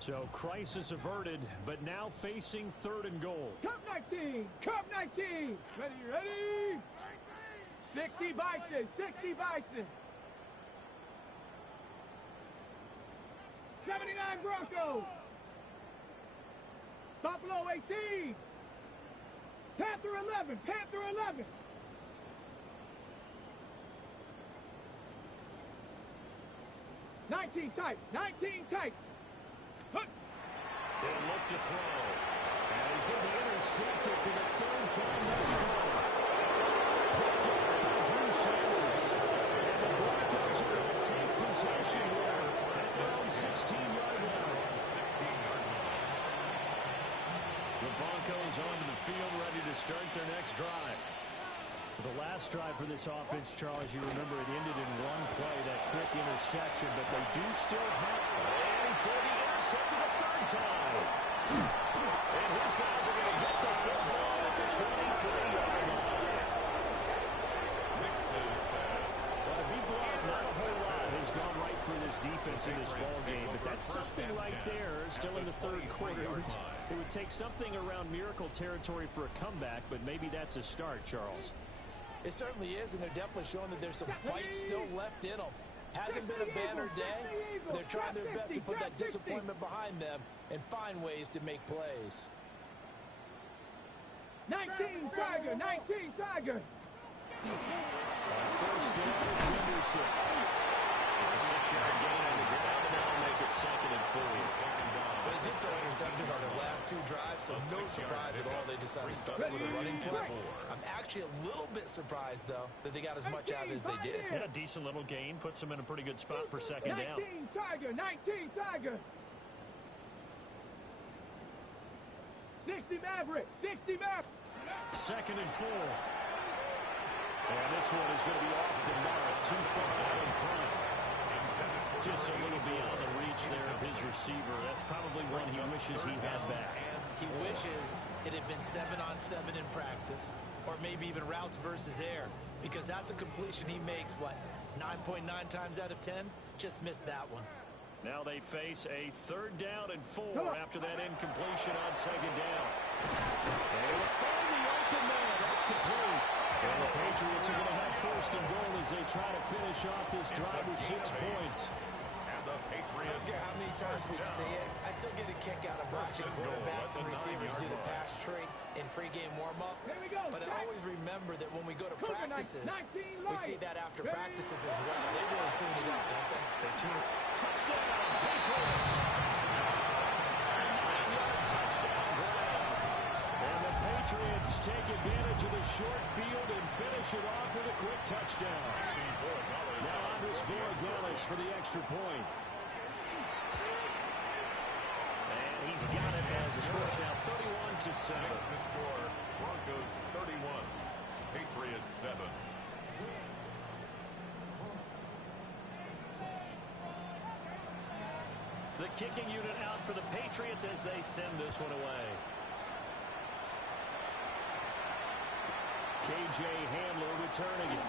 So crisis averted, but now facing 3rd and goal. Cup 19, Cup 19. Ready, ready? 60 Bison, 60 Bison. 79 Broncos. Buffalo 18. Panther 11, Panther 11. Nineteen tight, 19 tight. Hook. They'll look to throw. And he's going to be intercepted for the 3rd time thus far. Picked up by Drew Sanders. And the Broncos are going to take possession here at their own 16-yard line. The Broncos onto the field ready to start their next drive. The last drive for this offense, Charles, you remember it ended in one play, that quick interception, but they do still have... And he's going to be intercepted a third time. And his guys are going to get the football at the 23-yard line. Mixes pass. Well, to be blunt, not a whole lot has gone right for this defense in this ball game, but that's something right there. Still in the third quarter. It would take something around miracle territory for a comeback, but maybe that's a start, Charles. It certainly is, and they're definitely showing that there's some fight still left in them. Hasn't been a banner day. They're trying their best to put that disappointment behind them and find ways to make plays. 19 Tiger, 19 Tiger. First down, it's Henderson. It's a 6-yard gain on the ground, and that'll make it 2nd and 4. They did throw interceptions on their last 2 drives, so no surprise at all they decided to start with a running play. I'm actually a little bit surprised, though, that they got as much out as they did. Yeah, a decent little gain. Puts them in a pretty good spot for 2nd down. 19 Tiger, 19 Tiger. 60 Maverick, 60 Maverick. 2nd and 4. And this one is going to be off the mark, too far out in front. Just a little beyond the reach there of his receiver. That's probably one he wishes he had back. He wishes it had been 7-on-7 in practice, or maybe even routes versus air, because that's a completion he makes, what, 9.9 times out of 10? Just missed that one. Now they face a 3rd down and 4 after that incompletion on 2nd down. And they will find the open man. That's complete. And the Patriots are going to have 1st and goal as they try to finish off this drive with 6 points. And the I Patriots. don't care how many times we see it. I still get a kick out of watching quarterbacks and receivers do the pass tree in pregame warm-up. But I always remember that when we go to practices, we see that after practices as well. They really tune it up, don't they? They tune it. Touchdown, Patriots! 9-yard touchdown grab. And the Patriots take advantage of the short field and finish it off with a quick touchdown. Now Andres Borregales for the extra point. And he's got it as the score is now 31-7. The score, Broncos 31, Patriots 7. The kicking unit out for the Patriots as they send this one away. K.J. Hamler returning it.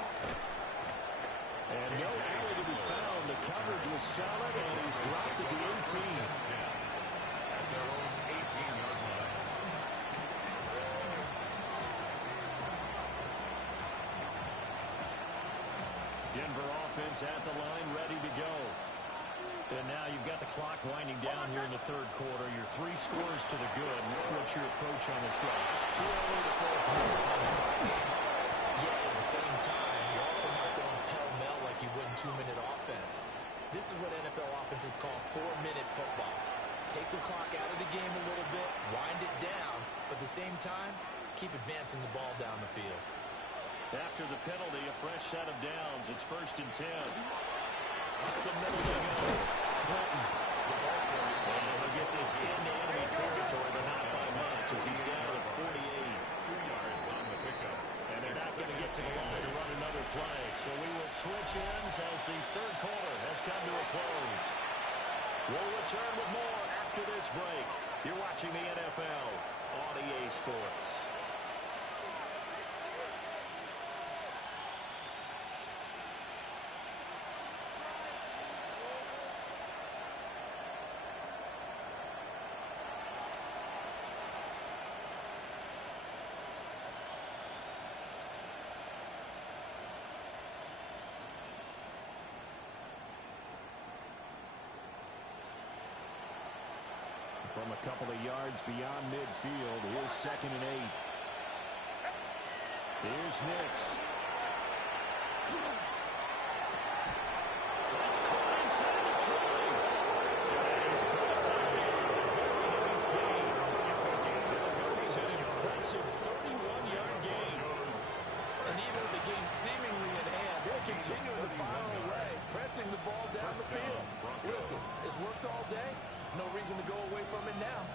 And no error to be found. The coverage was solid, and he's dropped at the 18. At their own 18-yard line. Denver offense at the line, ready to go. And now you've got the clock winding down here in the 3rd quarter. Your 3 scores to the good. What's your approach on this drive? Too early to throw a game. Yet at the same time, you're also not going pell-mell like you would in 2-minute offense. This is what NFL offenses call 4-minute football. Take the clock out of the game a little bit, wind it down, but at the same time, keep advancing the ball down the field. After the penalty, a fresh set of downs. It's 1st and 10. Up the middle to go. Clinton. And they'll get this into enemy territory, but not by much as he's down at 48. 2 yards on the pickup. And they're not going to get to the line to run another play. So we will switch ends as the 3rd quarter has come to a close. We'll return with more after this break. You're watching the NFL on EA Sports. From a couple of yards beyond midfield, here's 2nd and 8. Here's Nix. That's caught inside the try. Giants put a tie into a very nice game. There goes an impressive 31-yard gain. And even with the game seemingly in hand, they're continuing to fire away, pressing the ball down the field. Listen, it's worked all day. No reason to go away from it now.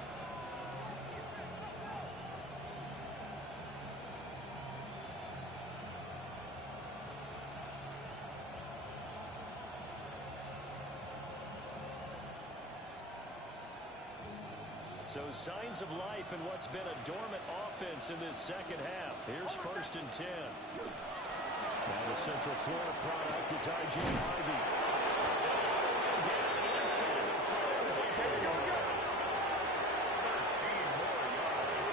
So signs of life in what's been a dormant offense in this second half. Here's 1st and 10. Now the Central Florida product, it's R.J. Harvey. Down inside the 5. 13 more yards.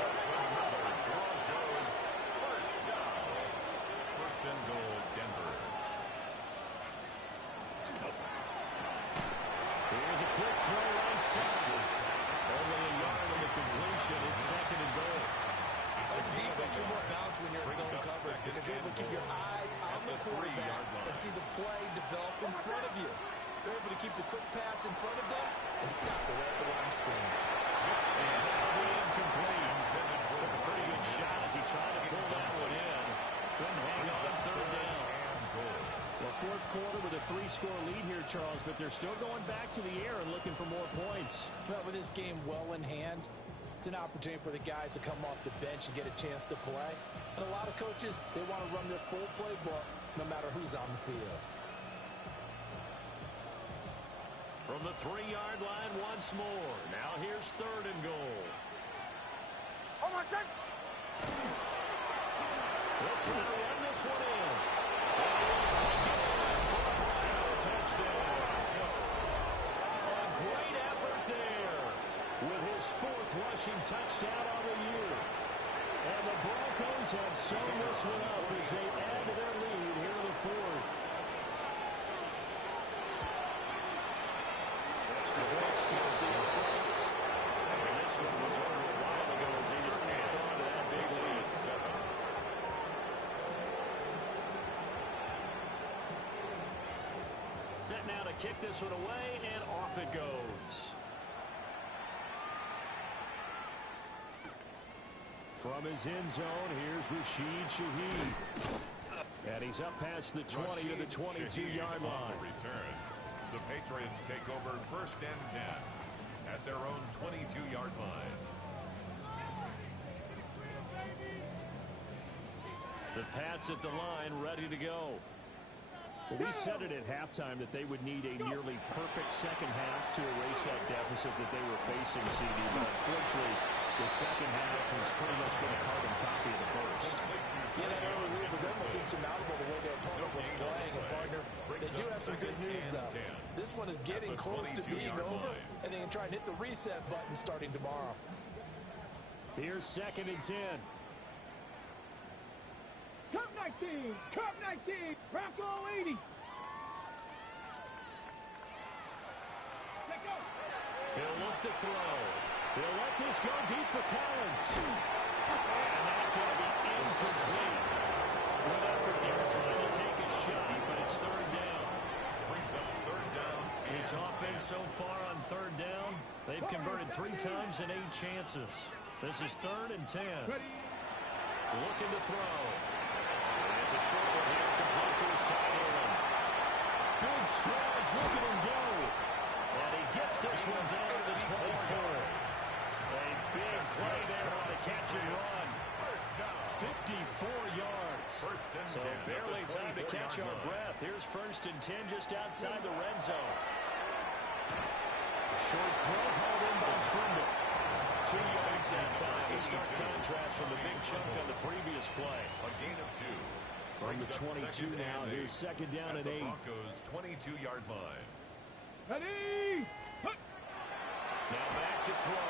That's another Broncos first down. 1st and goal, Denver. Here's a quick throw right side. Only a yard on the completion. It's 2nd and goal. As a defense, you're more balanced when you're in zone coverage because you're able to keep your eyes on the quarterback and see the play develop in front of you. You're able to keep the quick pass in front of them and stop it right at the line of scrimmage. And that'll be incomplete. Took a pretty good shot as he tried to pull that one in. Couldn't hang on 3rd down. Well, 4th quarter with a 3-score lead here, Charles, but they're still going back to the air and looking for more points. Well, with this game well in hand, it's an opportunity for the guys to come off the bench and get a chance to play. And a lot of coaches, they want to run their full playbook no matter who's on the field. From the 3-yard line once more. Now here's 3rd and goal. Almost set. Let's try to run this one in. Take it in for a touchdown. A great effort there with his 4th rushing touchdown on the year. And the Broncos have sewn this one up as they add to their lead here in the 4th. Extra point splits the points. And this one was over a while ago as they just add on to that big lead. Set now to kick this one away, and off it goes. From his end zone, here's Rashid Shaheed. And he's up past the 20 to the 22-yard line. Return. The Patriots take over 1st and 10 at their own 22-yard line. The Pats at the line, ready to go. Well, we said it at halftime that they would need a nearly perfect second half to erase that deficit that they were facing, CD. But unfortunately, the second half has pretty much been a carbon copy of the first. Yeah, that early lead was almost insurmountable the way their opponent was playing. And, partner, they do have some good news, though. This one is getting close to being over, and they can try and hit the reset button starting tomorrow. Here's 2nd and 10. Cup 19, Cup 19, Bronco 80. Let go. He'll look to throw. He'll let this go deep for Collins. And that's going to be incomplete. Good effort there trying to take a shot, but it's 3rd down. Brings up 3rd down. His offense so far on 3rd down, they've converted 3 times and 8 chances. This is 3rd and 10. Looking to throw. It's a short one here, complete to his tight end. Big strides, look at him go. And he gets this one down to the 24. A big play there on the catch and run. 54 yards. So barely time to catch our breath. Here's 1st and 10 just outside the red zone. Short throw hauled in by Trimble. 2 yards that time. A stark contrast from the big chunk on the previous play. A gain of 2. From the 22 now, here's 2nd down and 8. Broncos 22-yard line. Ready? Now back to throw.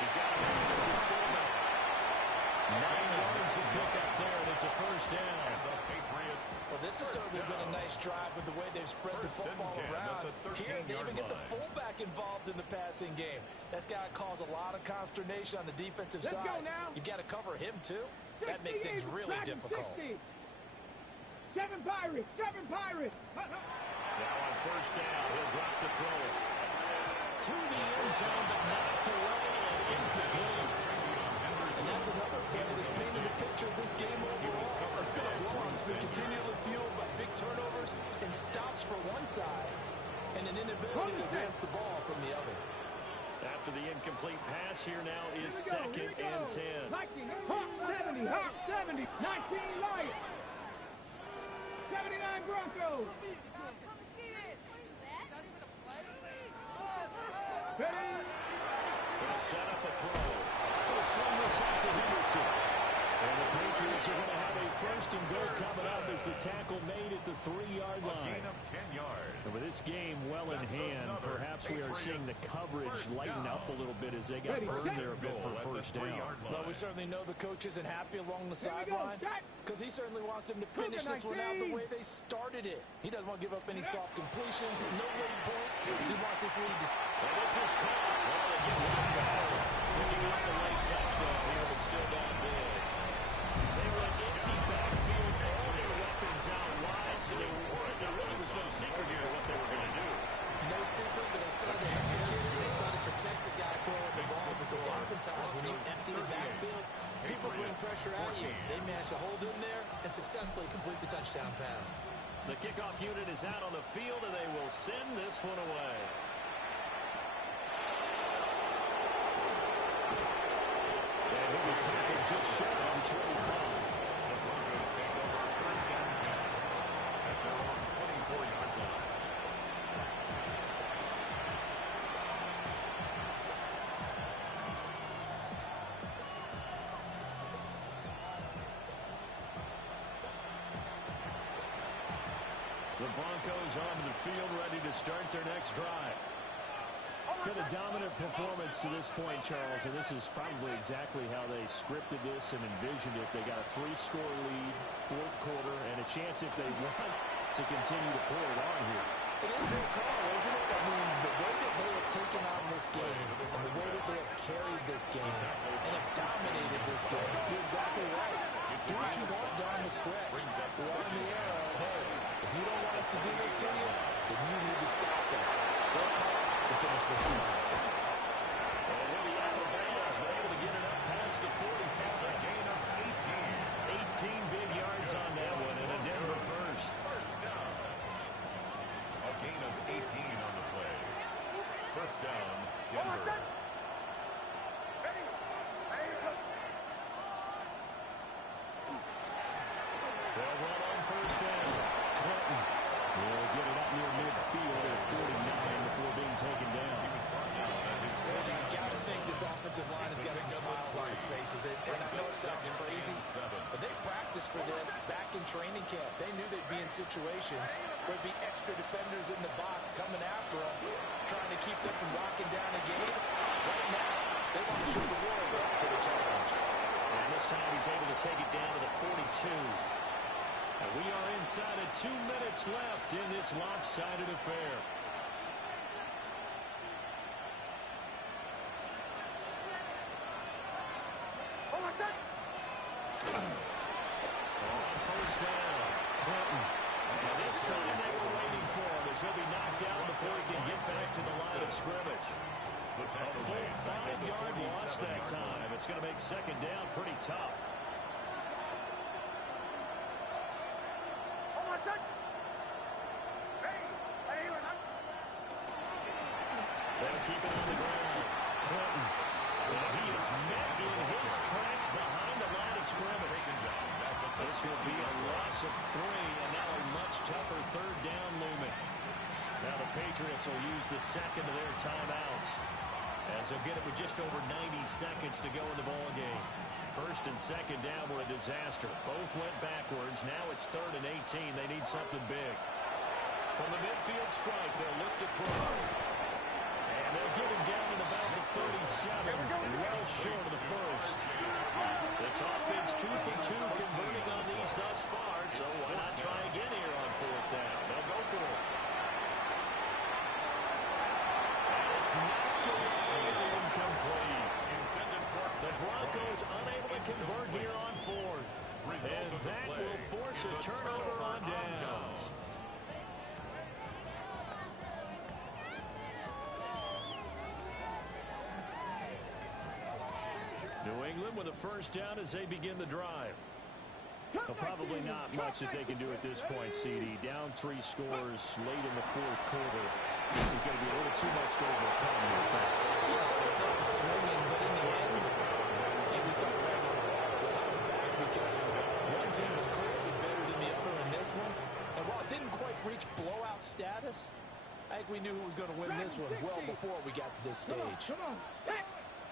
He's got him as his fullback. 9 yards to pick up there, and it's a 1st down. And the Patriots. Well, this has certainly been a nice drive with the way they've spread the football around. Here, they even get the fullback involved in the passing game. That's got to cause a lot of consternation on the defensive side. Go now. You've got to cover him, too. That makes things really difficult. 60. 7 Pirates, 7 Pirates. Now on 1st down, he'll drop the throw. To the end zone, but knocked away and incomplete. And that's another play that's painted the picture of this game overall. It's been a blowout. It's been continually fueled by big turnovers and stops for one side and an inability to advance the ball from the other. After the incomplete pass, here now is 2nd and 10. Hawk 70, Hawk 70, 19 Lions. 79 Broncos. Ready? will set up a throw. He'll swing this out to Henderson. And the Patriots are going to have a first and goal coming up as the tackle made at the 3-yard line. A gain of 10 yards. And with this game well in hand, perhaps we are seeing the coverage lighten up a little bit as they got burned there a bit for first down. Well, we certainly know the coach isn't happy along the sideline because he certainly wants them to finish this one out the way they started it. He doesn't want to give up any soft completions, no late points. He wants his lead to... And this is caught. Well, they get one back. Picking up the late touchdown here, but still down big. They went empty backfield, all their weapons out wide, so there really was no secret here what they were going to do. No secret, but they still had to execute it. They still had to protect the guy throwing the ball because oftentimes when you empty the backfield, people bring pressure at you. They managed to hold in there and successfully complete the touchdown pass. The kickoff unit is out on the field, and they will send this one away. And he'll be tackled just short of 25. The Broncos take over first and 10 at their own 24-yard line. The Broncos onto the field, ready to start their next drive. It's been a dominant performance to this point, Charles, and this is probably exactly how they scripted this and envisioned it. They got a 3-score lead, fourth quarter, and a chance if they want to continue to pull it on here. It is their call, isn't it? I mean, the way that they have taken on this game and the way that they have carried this game and have dominated this game, you're exactly right. Do what you want down the stretch. We're on the air of, hey, if you don't want us to do this to you, then you need to stop us. They're hard to finish this one. And he'll be out of bounds, but able to get it up past the 45. A gain of 18. 18 big yards on that one, and a Denver first. First down. A gain of 18 on the play. First down, Denver. They'll run on first down. Clinton will get it up near midfield at 49 before being taken down. You got to think this offensive line has got some smiles on its faces. And I know it sounds crazy, but they practiced for this back in training camp. They knew they'd be in situations where there'd be extra defenders in the box coming after them, trying to keep them from locking down a game. Right now, they want to show the world up to the challenge. And this time he's able to take it down to the 42. And we are inside of 2 minutes left in this lopsided affair. On first down, Clinton. And this time they were waiting for him as he'll be knocked down before he can get back to the line of scrimmage. A full 5-yard loss that time. It's going to make second down pretty tough. They'll keep it on the ground. Clinton. And he is met in his tracks behind the line of scrimmage. This will be a loss of 3, and now a much tougher third down looming. Now the Patriots will use the second of their timeouts as they'll get it with just over 90 seconds to go in the ballgame. First and second down were a disaster. Both went backwards. Now it's 3rd and 18. They need something big. From the midfield stripe, they'll look to throw. And they'll get him down at about the 37, well short of the first. This offense 2 for 2 converting on these thus far, so why not try again here on 4th down? They'll go for it. And it's knocked away and incomplete. The Broncos unable to convert here on 4th. And that will force a turnover on downs. New England with a first down as they begin the drive. Well, probably not much that they can do at this point, CD. Down 3 scores late in the 4th quarter. This is going to be a little too much to overcome. Swinging, but in the end, it was a because one team was clearly better than the other in this one. And while it didn't quite reach blowout status, I think we knew who was going to win this one well before we got to this stage.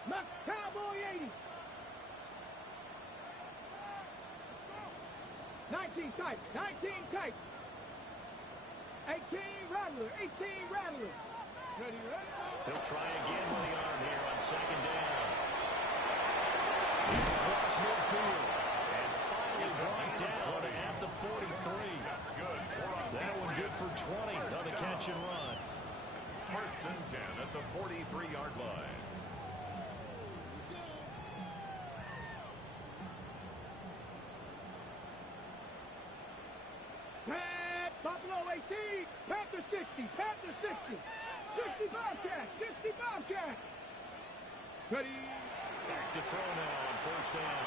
Cowboy 80. 19 tight. 19 tight. 18 rattler. 18 rattler. Ready, ready. He'll try again with the arm here on second down. He's across midfield. And finally brought down at the 43. That's good. That one good for 20 on the catch and run. First and 10 at the 43-yard line. Buffalo 18, Panther 60, Panther 60, 60 Bobcat, 60 Bobcat. Ready. Back to throw now on first down.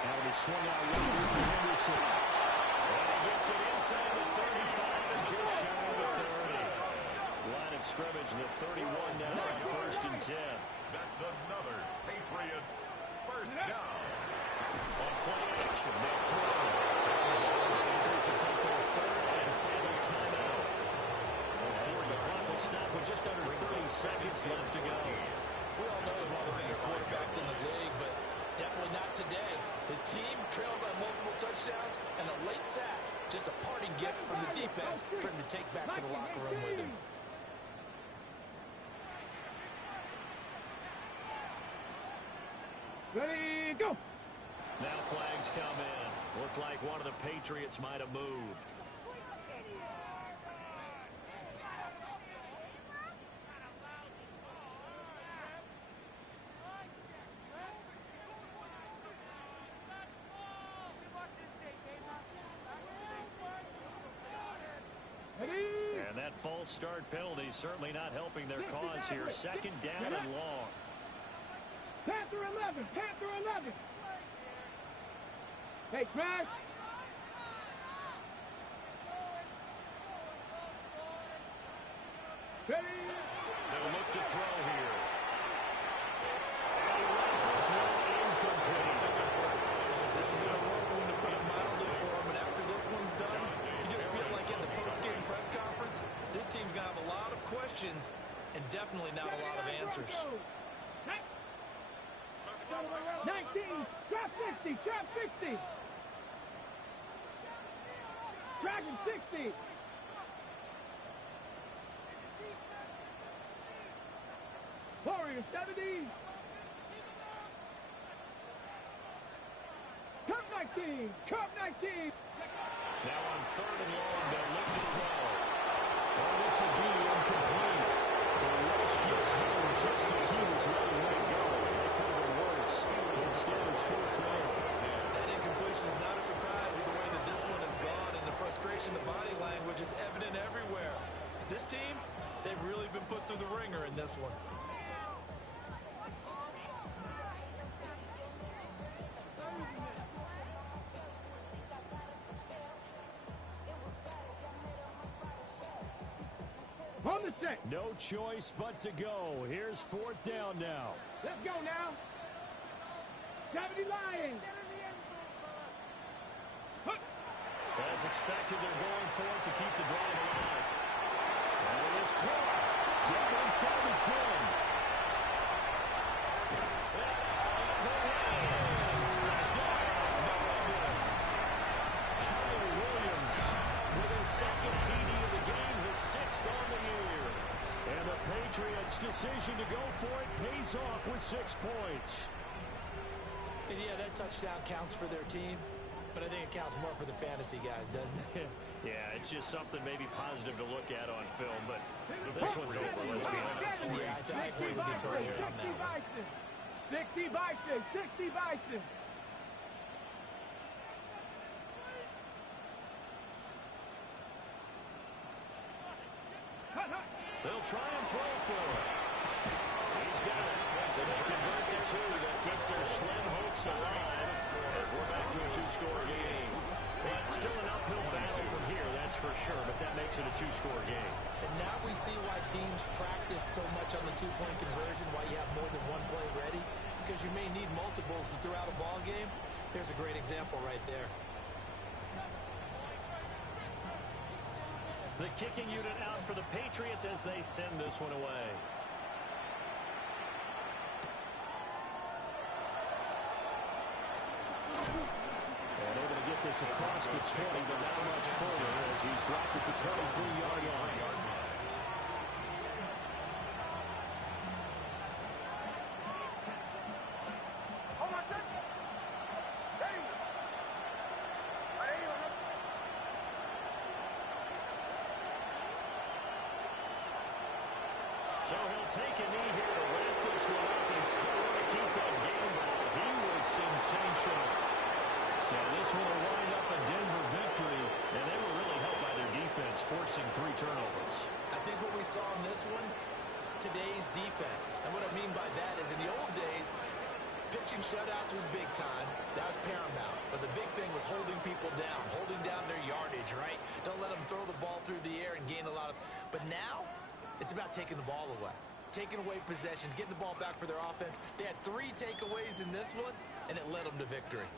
Now he swung out wide for Henderson. And he gets it inside the 35 and just shy of the 30. Line of scrimmage, the 31 now on first and 10. That's another Patriots first down. On play action, they'll throw. The Patriots will take their third and final timeout. As the clock will stop with just under 30 seconds left to go. We all know he's one of the better quarterbacks in the league, but definitely not today. His team trailed by multiple touchdowns and a late sack. Just a parting gift from the defense for him to take back to the locker room with him. Ready, go. Now flags come in. Looked like one of the Patriots might have moved. And that false start penalty certainly not helping their cause here. Second down and long. Panther 11, Panther 11. Hey, smash. Ready. They'll look to throw here. And he rifles one incomplete. This has been a rough one, to put it mildly, for him, and after this one's done, you just feel like in the post-game press conference, this team's going to have a lot of questions and definitely not a lot of answers. 19, trap 60, trap 60. Dragon 60. Warrior 70. Cup 19, Cup 19. Now on third and long, they'll look to throw. Well, this will be incomplete. The rush gets home just as he was letting it go. It could have been worse. Instead, it's fourth down. That incompletion is not a surprise with the way that this one has gone, and the frustration, the body language is evident everywhere. This team, they've really been put through the ringer in this one. On the set. No choice but to go. Here's fourth down now. Let's go now. 70 Lions. As expected, they're going for it to keep the drive alive. And it is caught. Down inside the 10. Touchdown. Kyle Williams with his second TD of the game, his sixth on the year. And the Patriots' decision to go for it pays off with 6 points. And yeah, that touchdown counts for their team, but I think it counts more for the fantasy guys, doesn't it? Yeah, it's just something maybe positive to look at on film, but this one's over, let's be honest. Yeah, I agree with you totally on that one. 60 Bison, 60 Bison. They'll try and throw for it. He's got it. So they convert the two. That keeps their slim hopes alive as we're back to a two-score game. Well, it's still an uphill battle from here, that's for sure, but that makes it a two-score game. And now we see why teams practice so much on the two-point conversion, why you have more than one play ready, because you may need multiples throughout a ball game. There's a great example right there. The kicking unit out for the Patriots as they send this one away. pass across the 20, but not much further as he's dropped at the 23-yard line. So he'll take a knee here to wrap this one up and still want to keep that game ball. He was sensational. So this one will wind up a Denver victory, and they were really helped by their defense, forcing 3 turnovers. I think what we saw in this one, today's defense. And what I mean by that is in the old days, pitching shutouts was big time. That was paramount. But the big thing was holding people down, holding down their yardage, right? Don't let them throw the ball through the air and gain a lot of... But now, it's about taking the ball away. Taking away possessions, getting the ball back for their offense. They had 3 takeaways in this one, and it led them to victory.